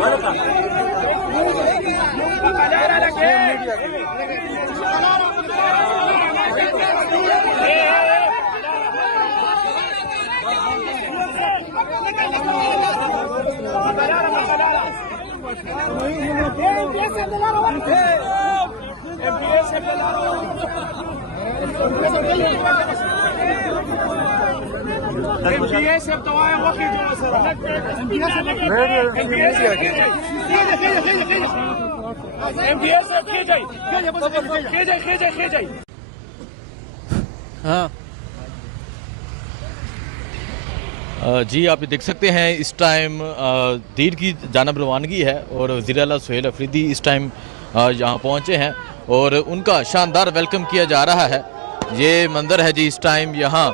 हाँ जी, आप ये देख सकते हैं इस टाइम दीर की जानब रवानगी है और वज़ीर आला सुहेल अफरीदी इस टाइम यहाँ पहुँचे हैं और उनका शानदार वेलकम किया जा रहा है। ये मंदिर है जी इस टाइम यहाँ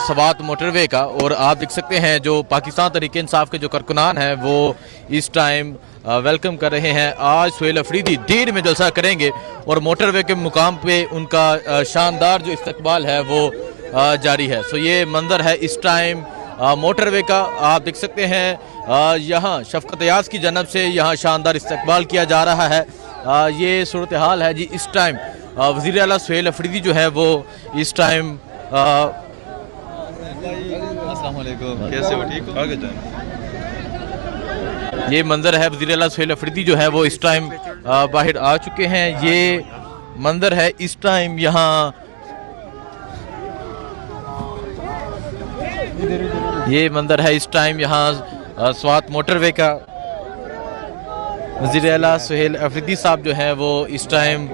सवात मोटरवे का, और आप देख सकते हैं जो पाकिस्तान तहरीक इंसाफ के जो कारकुनान हैं वो इस टाइम वेलकम कर रहे हैं। आज सुहेल अफरीदी दीर में जलसा करेंगे और मोटरवे के मुकाम पे उनका शानदार जो इस्तकबाल है वो जारी है। सो ये मंदिर है इस टाइम मोटरवे का, आप देख सकते हैं यहाँ शफकत याज की जानब से यहाँ शानदार इस्तकबाल किया जा रहा है। ये सूरत हाल है जी इस टाइम। वज़ीर आला सुहेल अफरीदी जो है वो इस टाइम अस्सलाम वालेकुम, कैसे हो? ठीक हो? आगे जाएं। ये मंदिर है, वज़ीर आला सुहेल अफरीदी जो है वो इस टाइम बाहर आ चुके हैं। ये मंदिर है इस टाइम यहाँ, ये मंदिर है इस टाइम यहाँ स्वात मोटरवे का। वज़ीर आला सुहेल अफरीदी साहब जो हैं वो इस टाइम